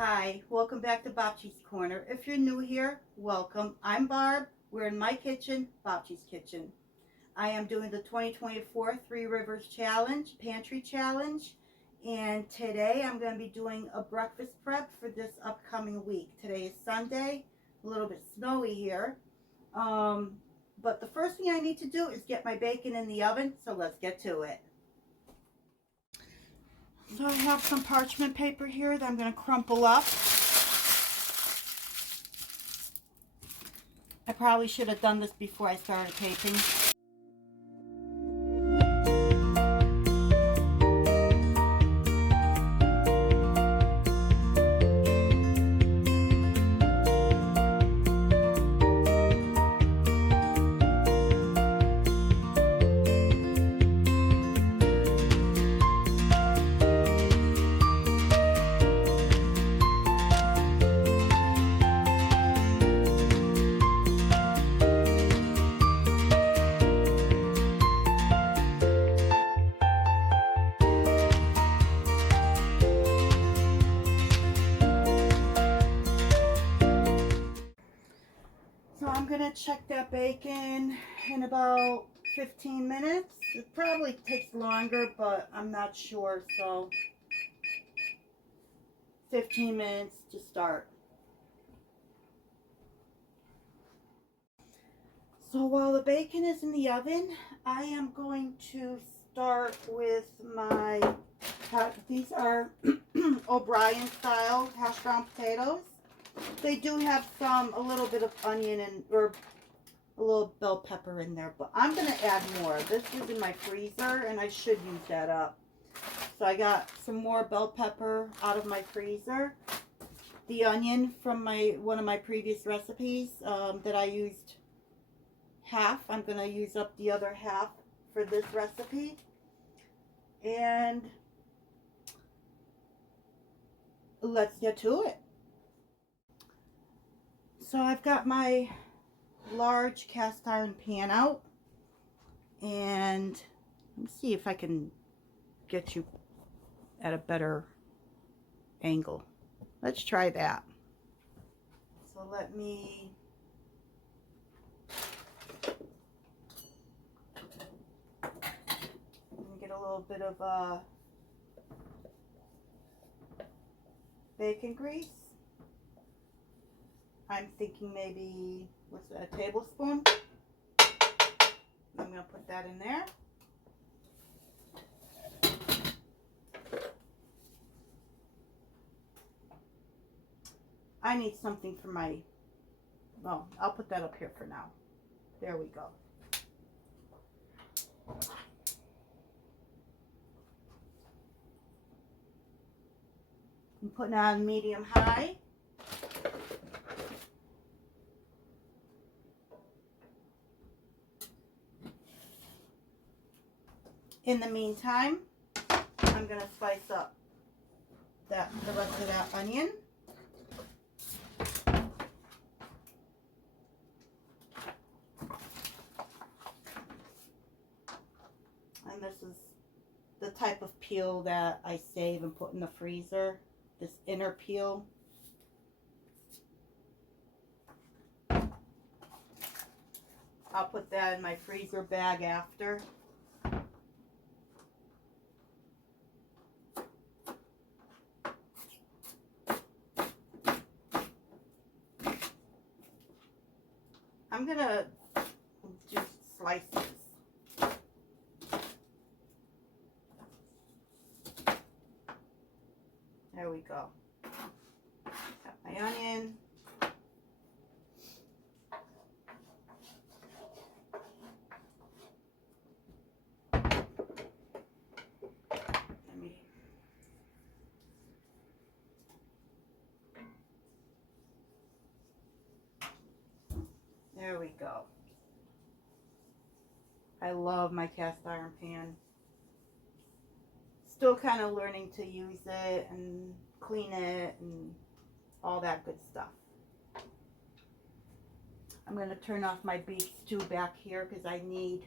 Hi, welcome back to Bobchi's Corner. If you're new here, welcome. I'm Barb. We're in my kitchen, Bobchi's Kitchen. I am doing the 2024 Three Rivers Challenge, Pantry Challenge, and today I'm going to be doing a breakfast prep for this upcoming week. Today is Sunday, a little bit snowy here, but the first thing I need to do is get my bacon in the oven, so let's get to it. So I have some parchment paper here that I'm going to crumple up. I probably should have done this before I started taping. So I'm gonna check that bacon in about 15 minutes. It probably takes longer, but I'm not sure, so 15 minutes to start. So while the bacon is in the oven, I am going to start with my, these are O'Brien style hash brown potatoes. They do have a little bit of onion or a little bell pepper in there, but I'm going to add more. This was in my freezer, and I should use that up. So I got some more bell pepper out of my freezer. The onion from one of my previous recipes that I used half. I'm going to use up the other half for this recipe. And let's get to it. So I've got my large cast iron pan out, and let me see if I can get you at a better angle. Let's try that. So let me get a little bit of bacon grease. I'm thinking maybe, what's that, a tablespoon? I'm going to put that in there. I need something for my, well, I'll put that up here for now. There we go. I'm putting on medium high. In the meantime, I'm going to slice up the rest of that onion. And this is the type of peel that I save and put in the freezer, this inner peel. I'll put that in my freezer bag after. I'm gonna do slices. There we go. Got my onion. There we go. I love my cast iron pan. Still kind of learning to use it and clean it and all that good stuff. I'm going to turn off my beef stew back here because I need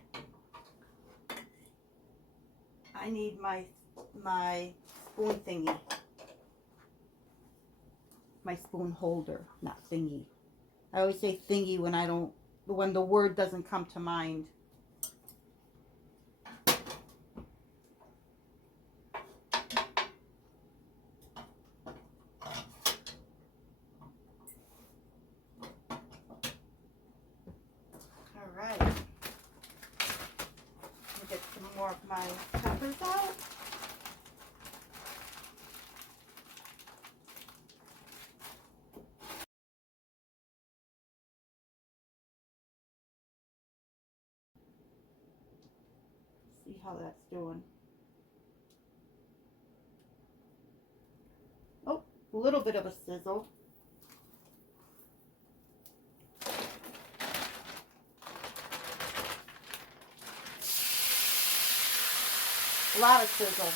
my spoon thingy. my spoon holder, not thingy. I always say thingy when the word doesn't come to mind. All right. Let me get some more of my peppers out. See how that's doing. Oh, a little bit of a sizzle. A lot of sizzle.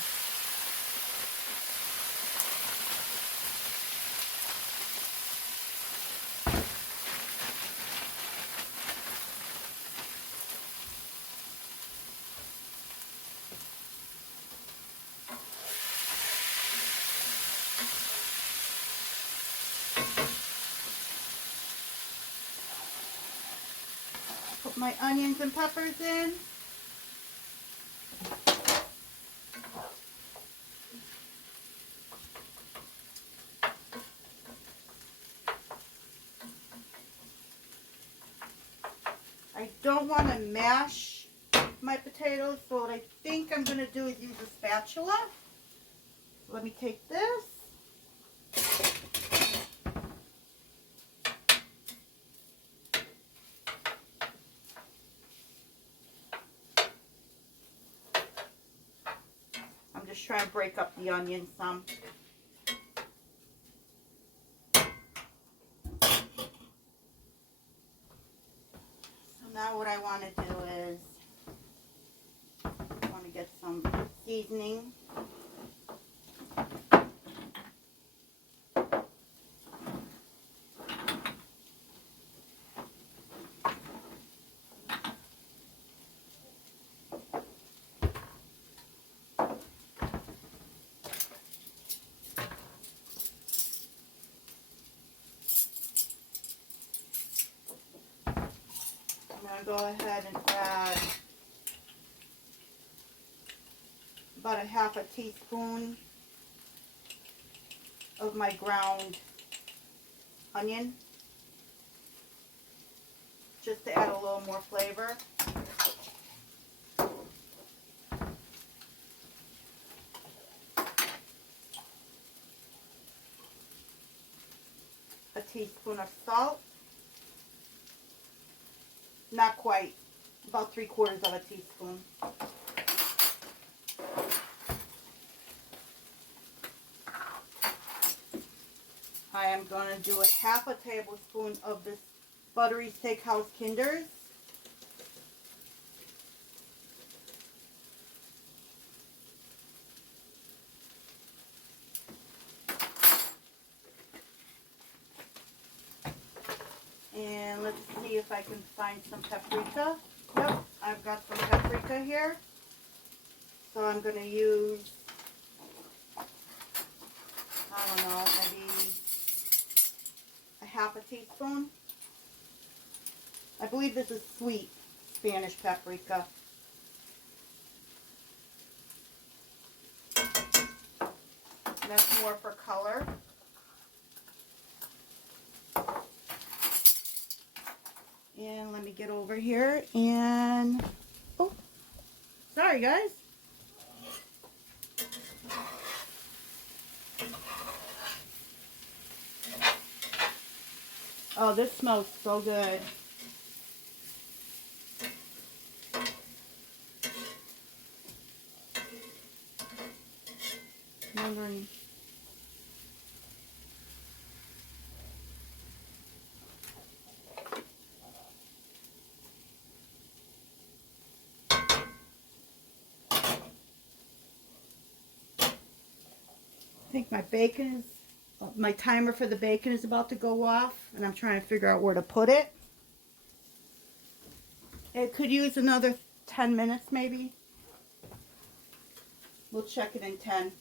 Put my onions and peppers in. I don't want to mash my potatoes, so what I think I'm going to do is use a spatula. Let me take this. I'm just trying to break up the onion some. So now what I want to do is I want to get some seasoning. I'm going to go ahead and add about a half a teaspoon of my ground onion, just to add a little more flavor. A teaspoon of salt. Not quite, about 3/4 of a teaspoon. I am going to do a half a tablespoon of this buttery steakhouse Kinders. And let's see if I can find some paprika. Yep, I've got some paprika here. So I'm going to use, I don't know, maybe a half a teaspoon. I believe this is sweet Spanish paprika. And that's more for color. And let me get over here and, oh, sorry guys. Oh, this smells so good. Wondering. I think my bacon is, my timer for the bacon is about to go off, and I'm trying to figure out where to put it. It could use another 10 minutes maybe. We'll check it in 10.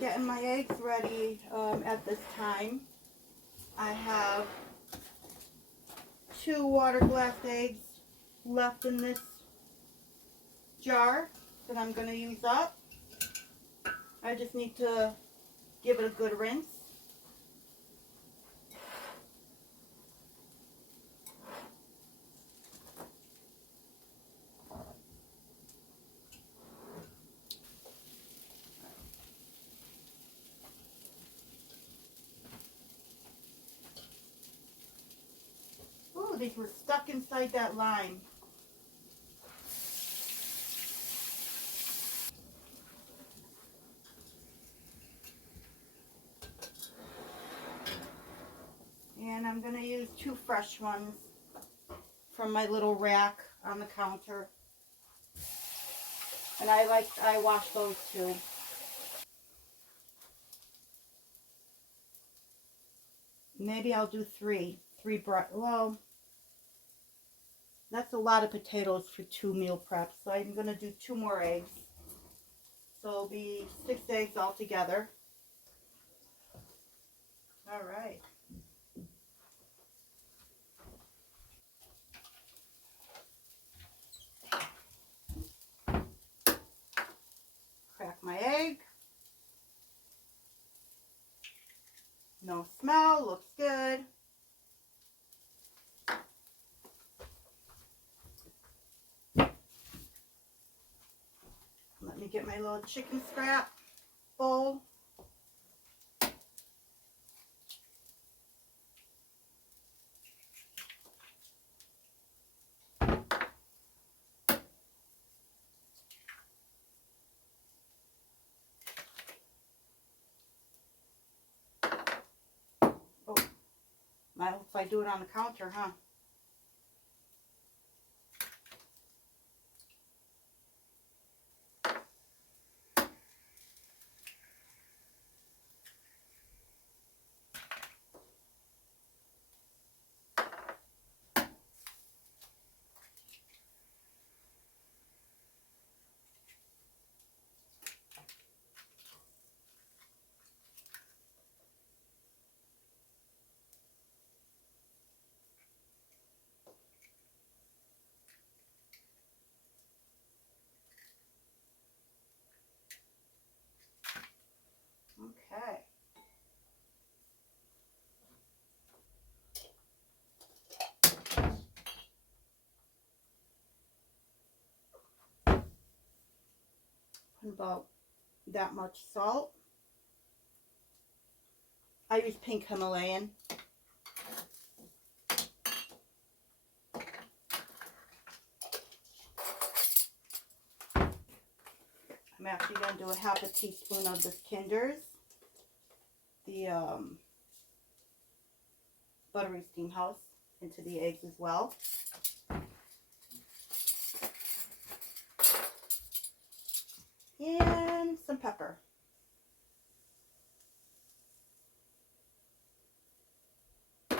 getting my eggs ready at this time. I have 2 water glass eggs left in this jar that I'm going to use up. I just need to give it a good rinse. Ooh, these were stuck inside that lime. And I'm going to use 2 fresh ones from my little rack on the counter. And I wash those too. Maybe I'll do 3. Well, that's a lot of potatoes for 2 meal preps. So I'm going to do 2 more eggs. So it'll be 6 eggs altogether. All right. Crack my egg. No smell, looks good. Let me get my little chicken scrap bowl. Oh, I hope I do it on the counter, huh? Okay. Put about that much salt. I use pink Himalayan. I'm actually going to do a half a teaspoon of this Kinder's, the buttery steam house, into the eggs as well. And some pepper. I'm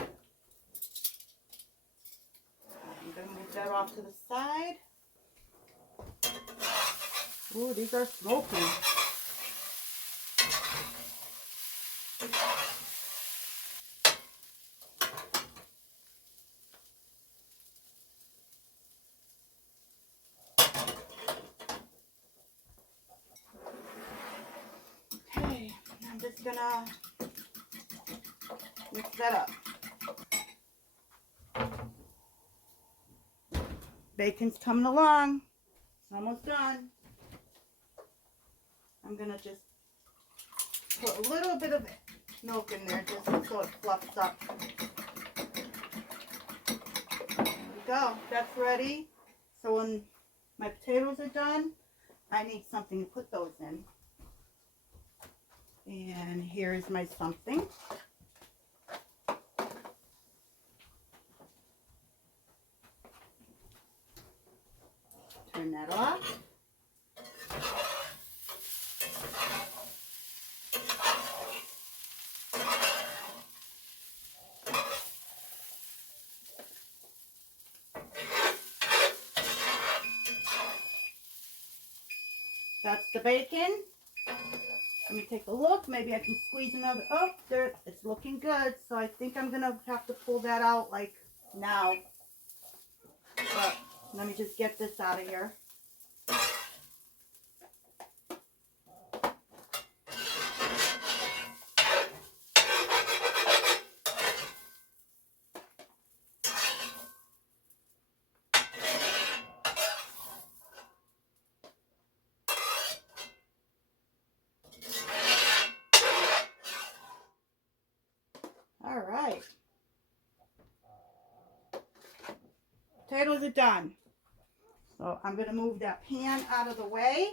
going to move that off to the side. Ooh, these are smoky. Okay, I'm just going to mix that up. Bacon's coming along. It's almost done. I'm going to just put a little bit of milk in there just so it fluffs up. There we go. That's ready. So when my potatoes are done, I need something to put those in. And here's my something. Turn that off. That's the bacon. Let me take a look. Maybe I can squeeze another. Oh, there, it's looking good. So I think I'm going to have to pull that out like now. But let me just get this out of here. All right. Potatoes are done. So I'm going to move that pan out of the way.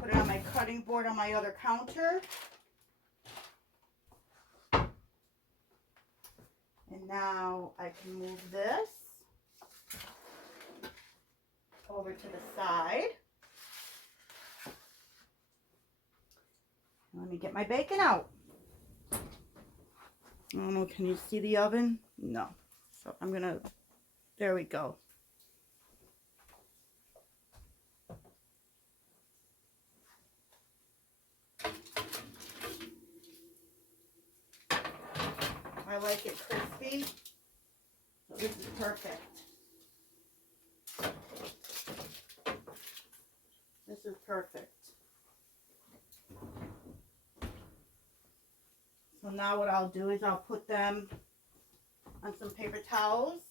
Put it on my cutting board on my other counter. And now I can move this over to the side. Let me get my bacon out. I don't know, can you see the oven? No. So I'm gonna, there we go. I like it crispy, so this is perfect. This is perfect. So now what I'll do is I'll put them on some paper towels.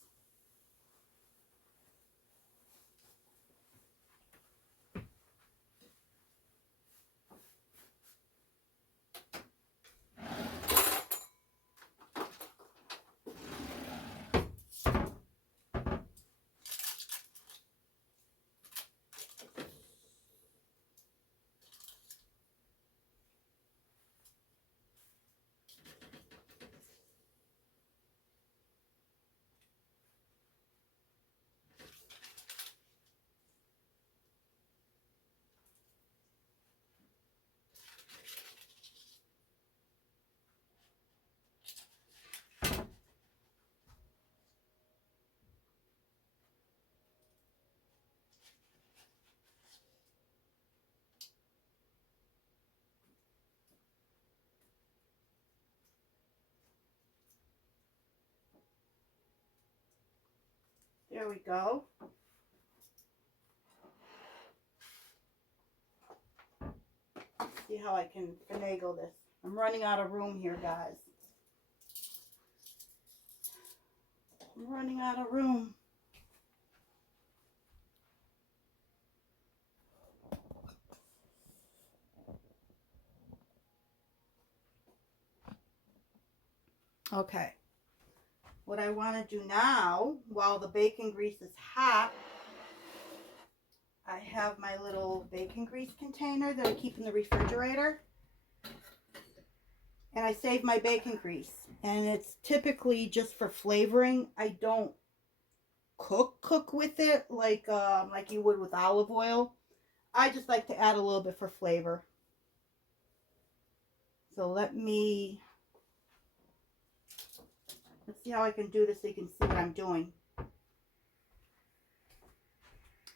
There we go. See how I can finagle this. I'm running out of room here, guys. I'm running out of room. Okay. What I want to do now, while the bacon grease is hot, I have my little bacon grease container that I keep in the refrigerator. And I save my bacon grease. And it's typically just for flavoring. I don't cook with it like you would with olive oil. I just like to add a little bit for flavor. So let's see how I can do this so you can see what I'm doing.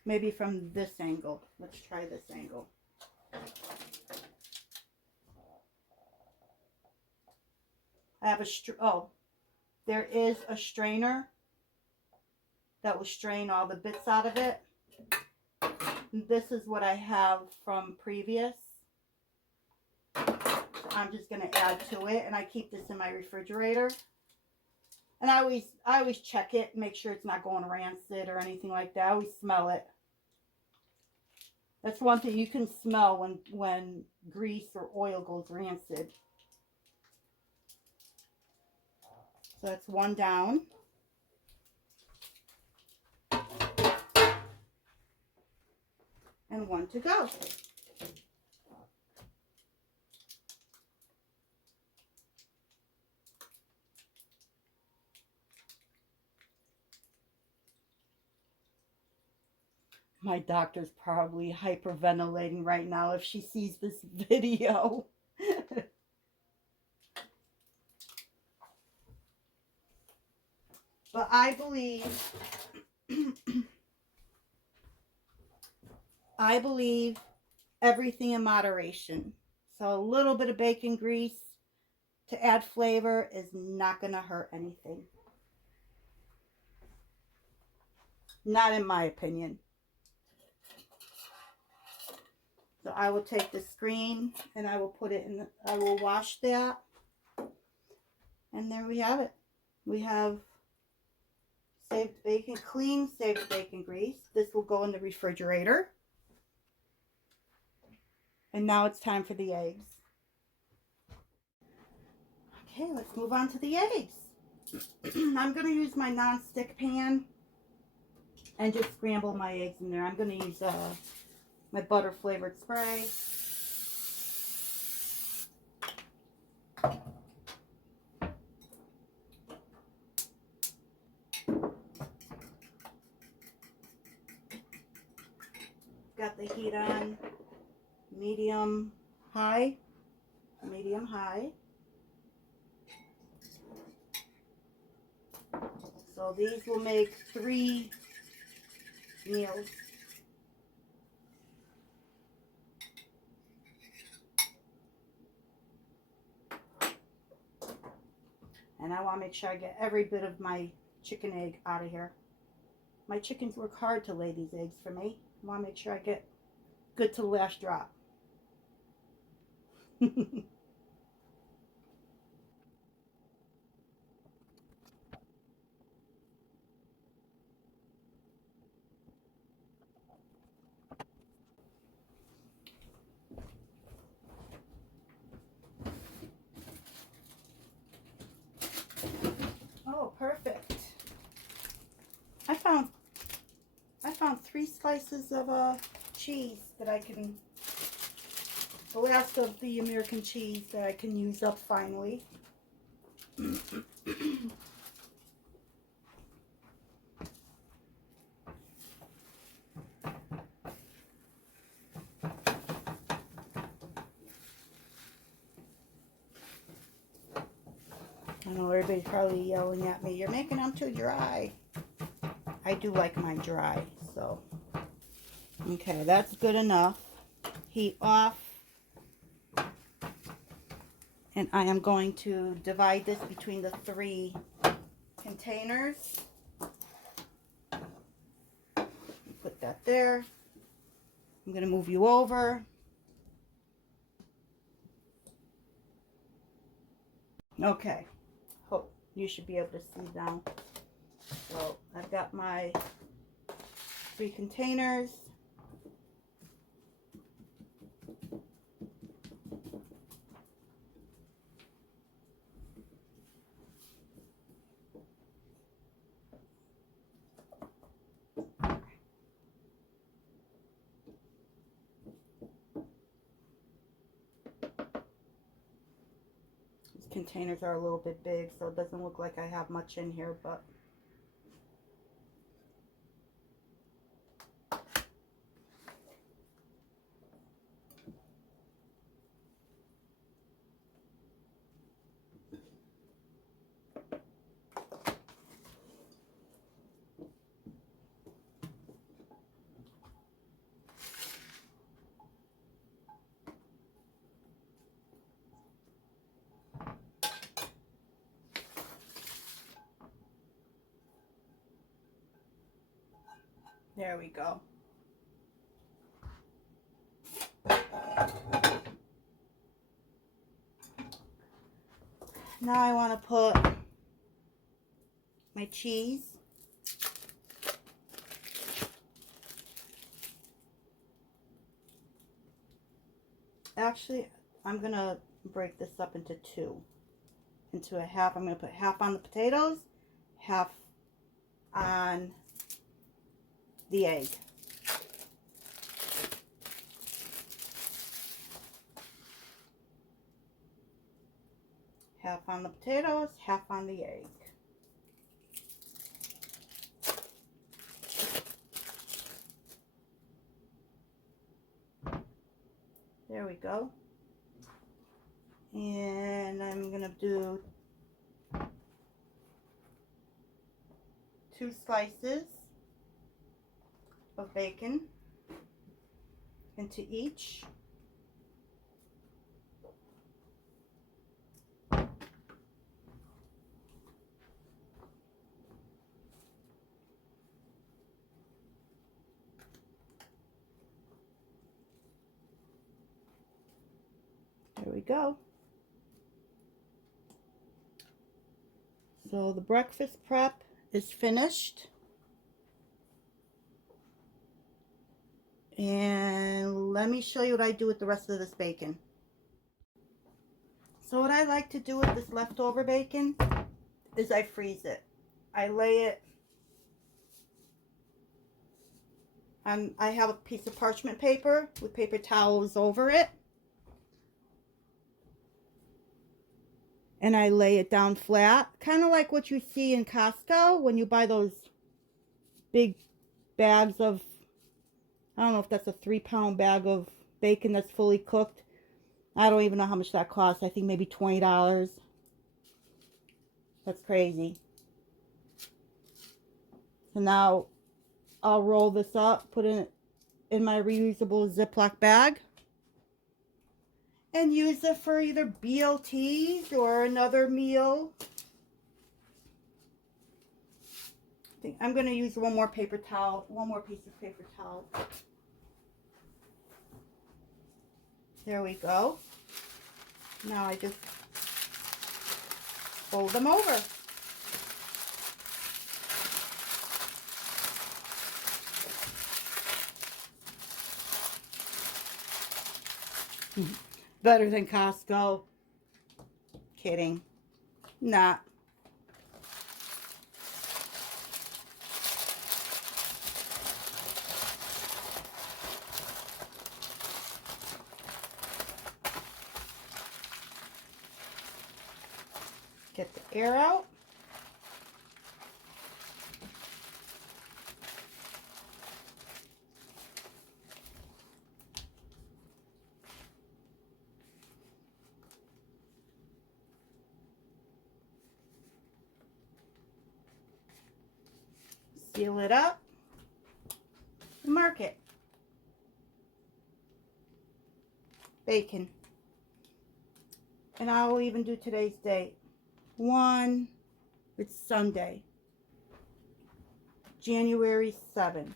Maybe from this angle. Let's try this angle. I have there is a strainer that will strain all the bits out of it. This is what I have from previous. I'm just going to add to it, and I keep this in my refrigerator. And I always check it, make sure it's not going rancid or anything like that. I always smell it. That's one thing you can smell when grease or oil goes rancid. So that's one down. And one to go. My doctor's probably hyperventilating right now if she sees this video. But I believe everything in moderation. So a little bit of bacon grease to add flavor is not going to hurt anything. Not in my opinion. So I will take the screen and I will put it in, I will wash that. And there we have it. We have saved bacon, clean saved bacon grease. This will go in the refrigerator. And now it's time for the eggs. Okay, let's move on to the eggs. I'm going to use my non-stick pan and just scramble my eggs in there. I'm going to use my butter flavored spray. Got the heat on medium high. So these will make 3 meals. And I want to make sure I get every bit of my chicken egg out of here. My chickens work hard to lay these eggs for me. I want to make sure I get good to the last drop. Oh, perfect. I found 3 slices of cheese that I can, the last of the American cheese that I can use up finally. I know everybody's probably yelling at me, you're making them too dry. I do like mine dry, so. Okay, that's good enough. Heat off. And I am going to divide this between the 3 containers. Put that there. I'm going to move you over. Okay. Hope you should be able to see now. So I've got my 3 containers. These containers are a little bit big, so it doesn't look like I have much in here, but there we go. Now I want to put my cheese. Actually, I'm going to break this up into 2. Into a half. I'm going to put half on the potatoes, half on the egg. Half on the potatoes, half on the egg. There we go. And I'm going to do 2 slices of bacon. into each. There we go. So the breakfast prep is finished. And let me show you what I do with the rest of this bacon. So what I like to do with this leftover bacon is I freeze it. I lay it on, I have a piece of parchment paper with paper towels over it. And I lay it down flat, kind of like what you see in Costco when you buy those big bags of, I don't know if that's a 3-pound bag of bacon that's fully cooked. I don't even know how much that costs. I think maybe $20. That's crazy. So now I'll roll this up, put it in my reusable Ziploc bag, and use it for either BLTs or another meal. I think I'm going to use one more paper towel, one more piece of paper towel. There we go. Now I just fold them over. Better than Costco. Kidding. Not. Get the air out. Seal it up. Mark it. Bacon. And I will even do today's date. It's Sunday, January 7th,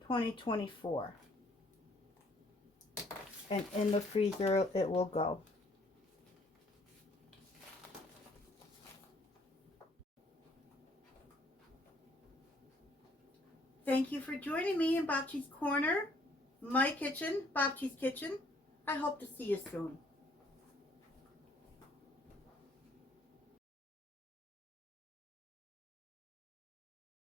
2024. And in the freezer it will go. Thank you for joining me in Babci's Corner, my kitchen, Babci's Kitchen. I hope to see you soon.